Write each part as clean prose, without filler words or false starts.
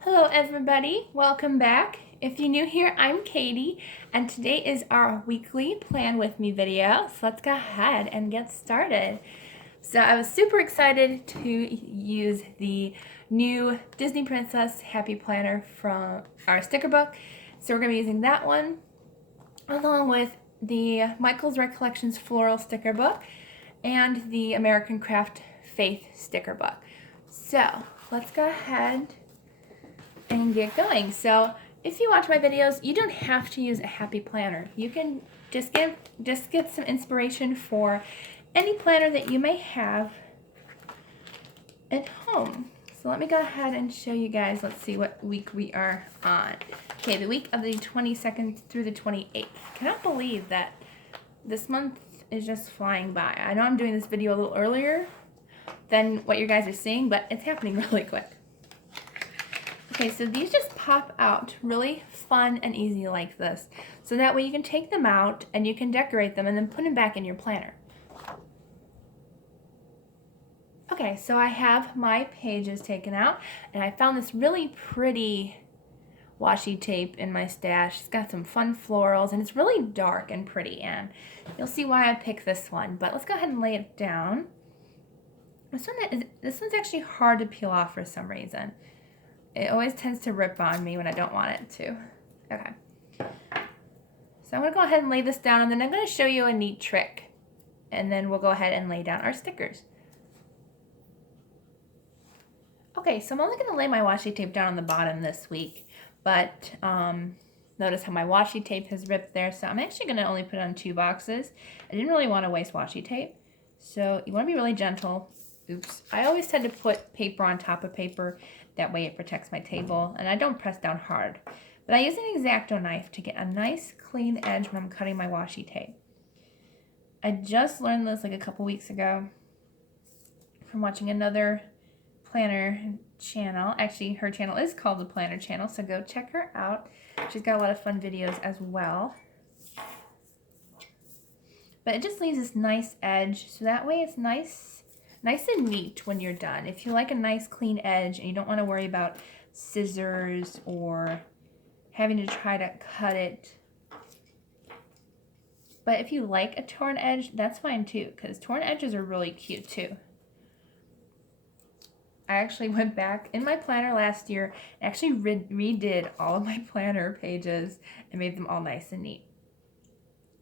Hello everybody, welcome back. If you're new here, I'm Katie, and today is our weekly Plan With Me video, so let's go ahead and get started. So I was super excited to use the new Disney Princess Happy Planner from our sticker book, so we're going to be using that one, along with the Michael's Recollections Floral sticker book, and the American Craft Faith sticker book. So let's go ahead and get going. So if you watch my videos, you don't have to use a happy planner. You can just get some inspiration for any planner that you may have at home. So let me go ahead and show you guys. Let's see what week we are on. Okay, the week of the 22nd through the 28th. Cannot believe that this month is just flying by. I know I'm doing this video a little earlier than what you guys are seeing, but it's happening really quick. Okay, so these just pop out really fun and easy like this. So that way you can take them out and you can decorate them and then put them back in your planner. Okay, so I have my pages taken out and I found this really pretty washi tape in my stash. It's got some fun florals and it's really dark and pretty, and you'll see why I picked this one. But let's go ahead and lay it down. This one's actually hard to peel off for some reason. It always tends to rip on me when I don't want it to. Okay. So I'm going to go ahead and lay this down, and then I'm going to show you a neat trick. And then we'll go ahead and lay down our stickers. Okay, so I'm only going to lay my washi tape down on the bottom this week. But notice how my washi tape has ripped there. So I'm actually going to only put it on 2 boxes. I didn't really want to waste washi tape. So you want to be really gentle. Oops. I always tend to put paper on top of paper. That way it protects my table, and I don't press down hard. But I use an X-Acto knife to get a nice clean edge when I'm cutting my washi tape. I just learned this like a couple weeks ago from watching another planner channel. Actually, her channel is called the Planner Channel, so go check her out. She's got a lot of fun videos as well. But it just leaves this nice edge, so that way it's nice and neat when you're done. If you like a nice clean edge and you don't want to worry about scissors or having to try to cut it. But if you like a torn edge, that's fine too, because torn edges are really cute too. I actually went back in my planner last year and actually redid all of my planner pages and made them all nice and neat,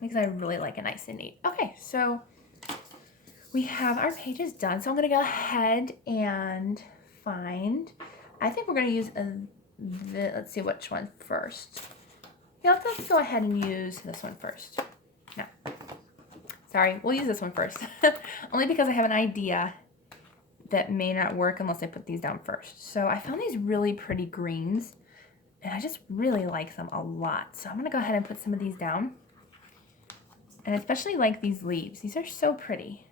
because I really like it nice and neat. Okay, so we have our pages done, so I'm going to go ahead and find, I think we're going to use let's see which one first. Yeah, let's go ahead and use this one first. No, sorry, we'll use this one first. Only because I have an idea that may not work unless I put these down first. So I found these really pretty greens, and I just really like them a lot. So I'm going to go ahead and put some of these down. And especially like these leaves. These are so pretty.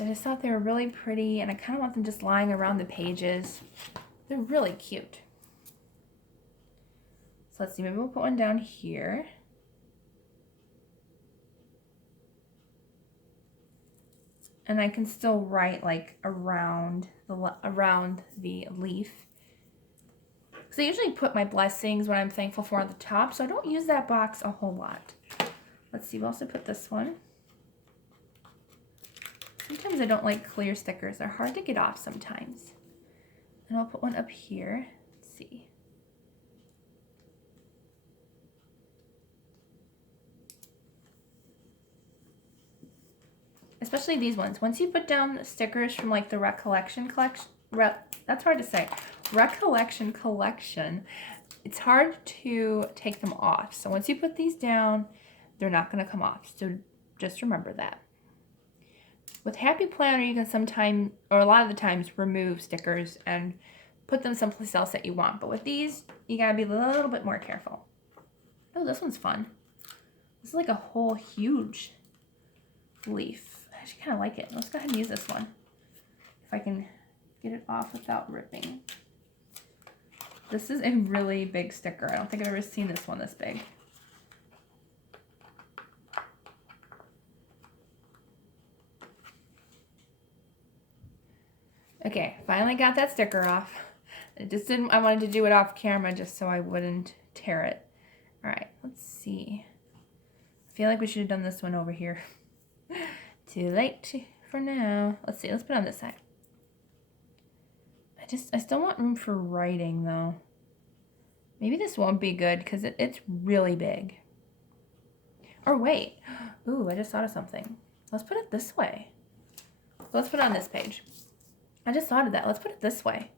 I just thought they were really pretty, and I kind of want them just lying around the pages. They're really cute. So let's see, maybe we'll put one down here. And I can still write like around the leaf. Because I usually put my blessings, what I'm thankful for, at the top, so I don't use that box a whole lot. Let's see, we'll also put this one. Sometimes I don't like clear stickers. They're hard to get off sometimes. And I'll put one up here. Let's see. Especially these ones. Once you put down the stickers from like the Recollection collection, that's hard to say. Recollection collection, it's hard to take them off. So once you put these down, they're not going to come off. So just remember that. With Happy Planner, you can sometimes, or a lot of the times, remove stickers and put them someplace else that you want. But with these, you gotta be a little bit more careful. Oh, this one's fun. This is like a whole huge leaf. I actually kind of like it. Let's go ahead and use this one. If I can get it off without ripping. This is a really big sticker. I don't think I've ever seen this one this big. Okay, finally got that sticker off. I wanted to do it off camera just so I wouldn't tear it. All right, let's see. I feel like we should have done this one over here. Too late for now. Let's see, let's put it on this side. I still want room for writing though. Maybe this won't be good because it's really big. Or wait, ooh, I just thought of something. Let's put it this way. Let's put it on this page. I just thought of that. Let's put it this way.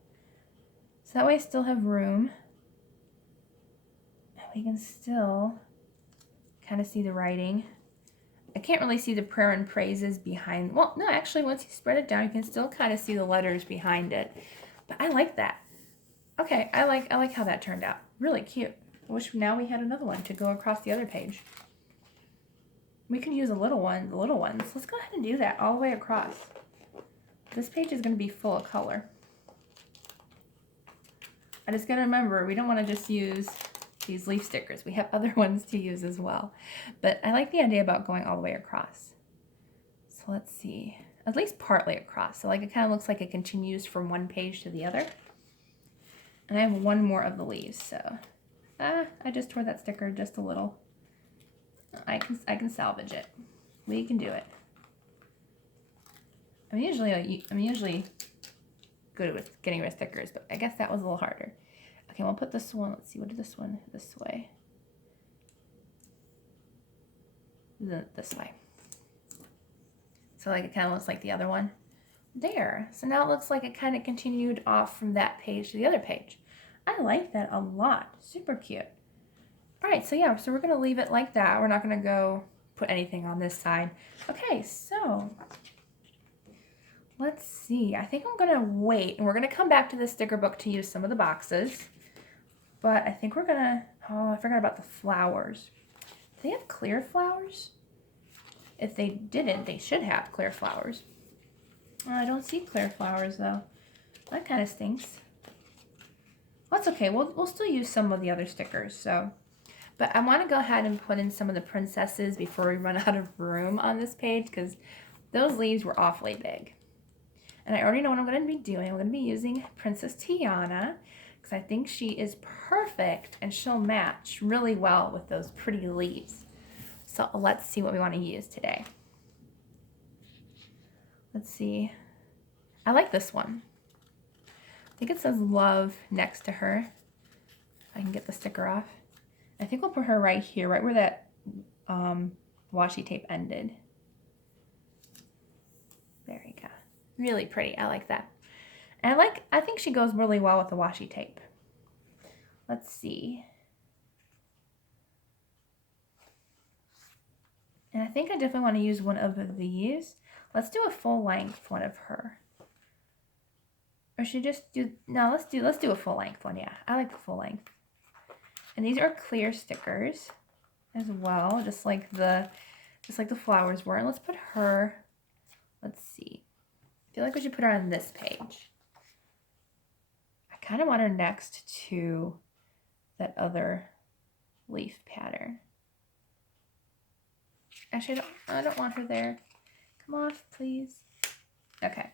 So that way I still have room. And we can still kind of see the writing. I can't really see the prayer and praises behind. Well, no, actually, once you spread it down, you can still kind of see the letters behind it. But I like that. Okay, I like how that turned out. Really cute. I wish now we had another one to go across the other page. We could use the little ones. Let's go ahead and do that all the way across. This page is going to be full of color. I just got to remember, we don't want to just use these leaf stickers. We have other ones to use as well. But I like the idea about going all the way across. So let's see. At least partly across. So like it kind of looks like it continues from one page to the other. And I have one more of the leaves, so I just tore that sticker just a little. I can salvage it. We can do it. I'm usually good with getting rid of stickers, but I guess that was a little harder. Okay, we'll put this one. Let's see, what did this one? This way. This way. So like it kind of looks like the other one. There. So now it looks like it kind of continued off from that page to the other page. I like that a lot. Super cute. All right, so yeah, so we're going to leave it like that. We're not going to go put anything on this side. Okay, so let's see. I think I'm going to wait, and we're going to come back to the sticker book to use some of the boxes. But I think we're going to, oh, I forgot about the flowers. Do they have clear flowers? If they didn't, they should have clear flowers. Oh, I don't see clear flowers, though. That kind of stinks. Well, that's okay. We'll still use some of the other stickers, so. But I want to go ahead and put in some of the princesses before we run out of room on this page, because those leaves were awfully big. And I already know what I'm going to be doing. I'm going to be using Princess Tiana, because I think she is perfect, and she'll match really well with those pretty leaves. So let's see what we want to use today. Let's see. I like this one. I think it says love next to her. If I can get the sticker off. I think we'll put her right here, right where that washi tape ended. There you go. Really pretty. I like that. And I think she goes really well with the washi tape. Let's see. And I think I definitely want to use one of these. Let's do a full length one of her. Or should just do, no, let's do a full length one. Yeah, I like the full length. And these are clear stickers as well, just like the flowers were. And let's put her, let's see. I feel like we should put her on this page. I kind of want her next to that other leaf pattern. Actually, I don't want her there. Come off, please. Okay.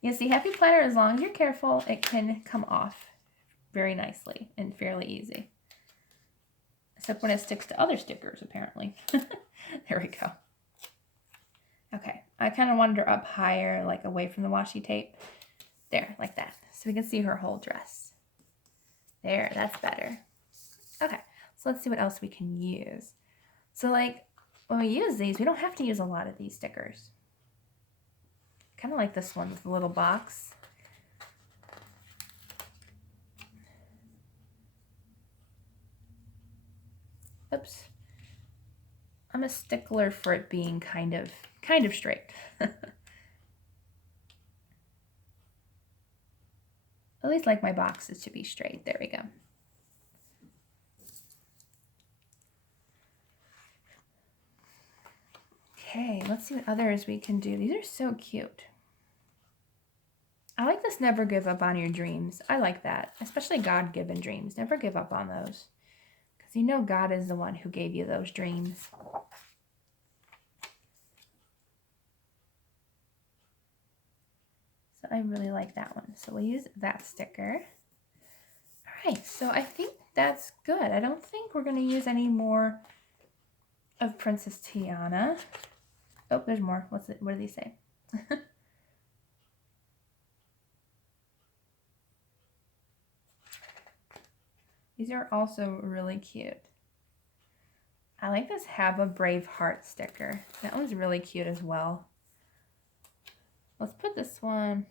You see, Happy Planner, as long as you're careful, it can come off very nicely and fairly easy. Except when it sticks to other stickers, apparently. There we go. Okay, I kind of wanted her up higher, like away from the washi tape. There, like that. So we can see her whole dress. There, that's better. Okay, so let's see what else we can use. So like, when we use these, we don't have to use a lot of these stickers. Kind of like this one with the little box. Oops. I'm a stickler for it being kind of straight. At least like my boxes to be straight. There we go. Okay, let's see what others we can do. These are so cute. I like this never give up on your dreams. I like that, especially God-given dreams. Never give up on those. Because you know God is the one who gave you those dreams. So I really like that one. So we'll use that sticker. All right, so I think that's good. I don't think we're going to use any more of Princess Tiana. Oh, there's more. What do these say? These are also really cute. I like this Have a Brave Heart sticker. That one's really cute as well. Let's put this one,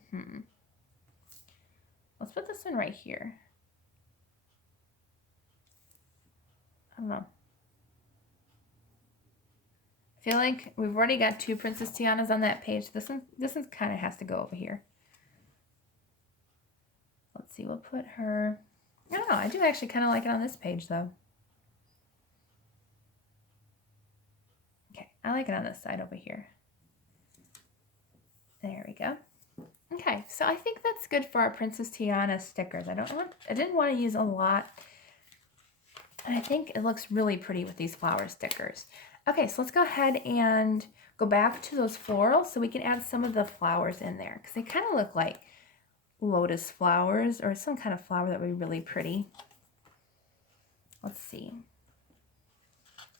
Let's put this one right here. I don't know. I feel like we've already got 2 Princess Tianas on that page. This one kind of has to go over here. Let's see, we'll put her, I don't know, I do actually kind of like it on this page though. Okay, I like it on this side over here. There we go. Okay, so I think that's good for our Princess Tiana stickers. I didn't want to use a lot. And I think it looks really pretty with these flower stickers. Okay, so let's go ahead and go back to those florals so we can add some of the flowers in there because they kind of look like lotus flowers or some kind of flower that would be really pretty. Let's see.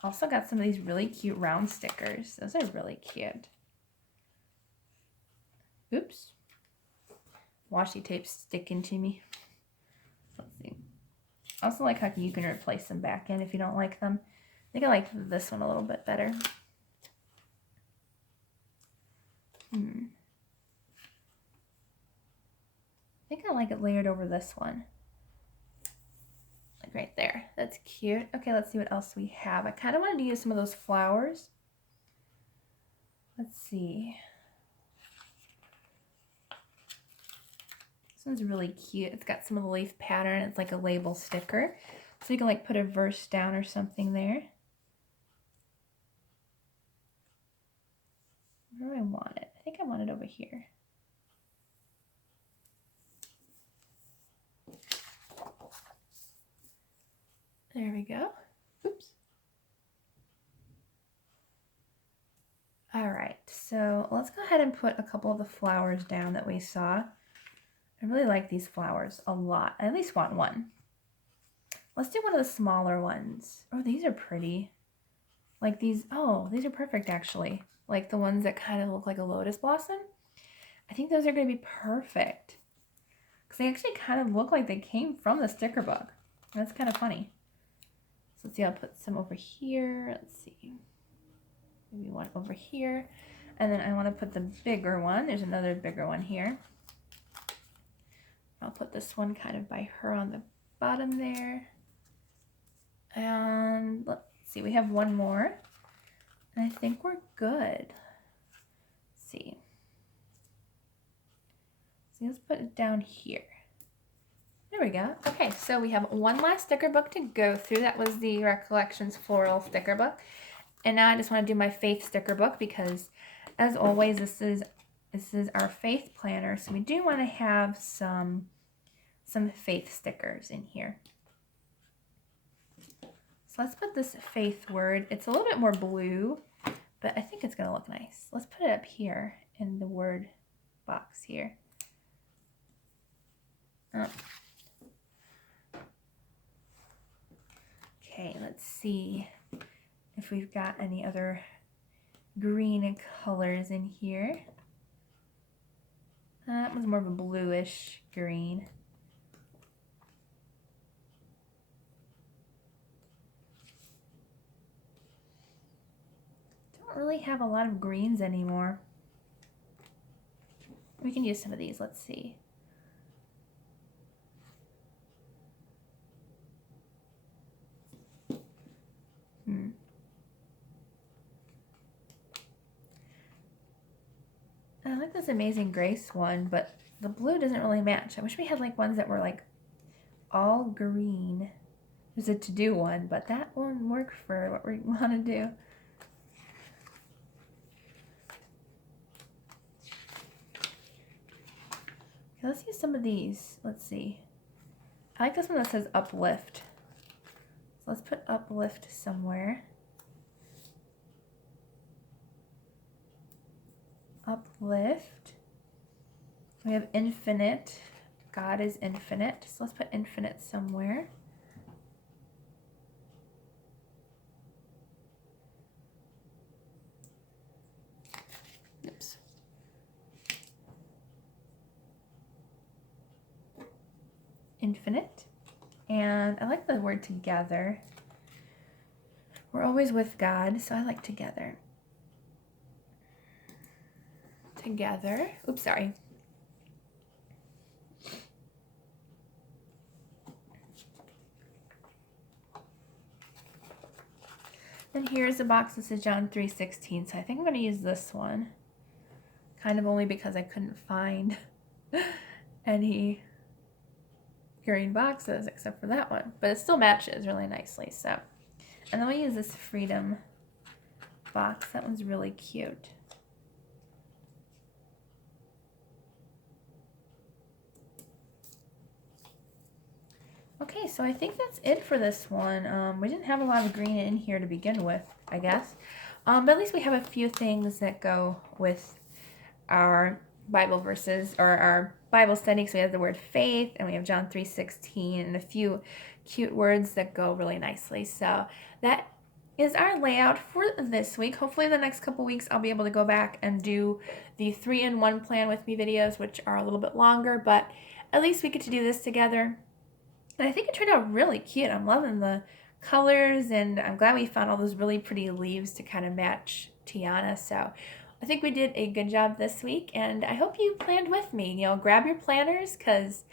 Also got some of these really cute round stickers. Those are really cute. Oops. Washi tape sticking to me. Let's see. I also like how you can replace them back in if you don't like them. I think I like this one a little bit better. I think I like it layered over this one. Like right there. That's cute. Okay, let's see what else we have. I kind of wanted to use some of those flowers. Let's see. This one's really cute. It's got some of the leaf pattern. It's like a label sticker. So you can like put a verse down or something there. Where do I want it? I think I want it over here. There we go. Oops. All right, so let's go ahead and put a couple of the flowers down that we saw. I really like these flowers a lot. I at least want one. Let's do one of the smaller ones. Oh, these are pretty. Like these, oh, these are perfect actually. Like the ones that kind of look like a lotus blossom. I think those are going to be perfect. Because they actually kind of look like they came from the sticker book. That's kind of funny. So let's see, I'll put some over here. Let's see. Maybe one over here. And then I want to put the bigger one. There's another bigger one here. I'll put this one kind of by her on the bottom there. And let's see, we have one more. And I think we're good. Let's see. So let's put it down here. There we go. Okay, so we have one last sticker book to go through. That was the Recollections Floral sticker book. And now I just want to do my faith sticker book because, as always, this is our faith planner. So we do want to have some faith stickers in here. So let's put this faith word. It's a little bit more blue, but I think it's going to look nice. Let's put it up here in the word box here. Oh. Okay, let's see if we've got any other green colors in here. That was more of a bluish green. Don't really have a lot of greens anymore. We can use some of these. Let's see. I like this Amazing Grace one, but the blue doesn't really match. I wish we had like ones that were like all green. There's a to-do one, but that won't work for what we want to do. Okay, let's use some of these. Let's see. I like this one that says uplift. So let's put uplift somewhere. Uplift. We have infinite. God is infinite. So let's put infinite somewhere. Oops. Infinite. And I like the word together. We're always with God, so I like together. Together. Oops, sorry. Then here's a box that says John 3:16. So I think I'm going to use this one. Kind of only because I couldn't find any green boxes except for that one. But it still matches really nicely. So, and then we use this freedom box. That one's really cute. Okay, so I think that's it for this one. We didn't have a lot of green in here to begin with, I guess. But at least we have a few things that go with our Bible verses or our Bible study. So we have the word faith, and we have John 3:16, and a few cute words that go really nicely. So that is our layout for this week. Hopefully the next couple weeks I'll be able to go back and do the 3-in-1 plan with me videos, which are a little bit longer, but at least we get to do this together. And I think it turned out really cute. I'm loving the colors, and I'm glad we found all those really pretty leaves to kind of match Tiana. So I think we did a good job this week, and I hope you planned with me. You know, grab your planners, because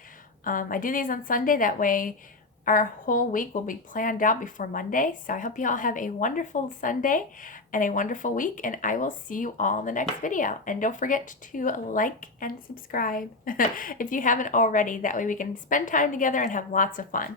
I do these on Sunday. That way our whole week will be planned out before Monday. So I hope you all have a wonderful Sunday and a wonderful week, and I will see you all in the next video. And don't forget to like and subscribe if you haven't already. That way we can spend time together and have lots of fun.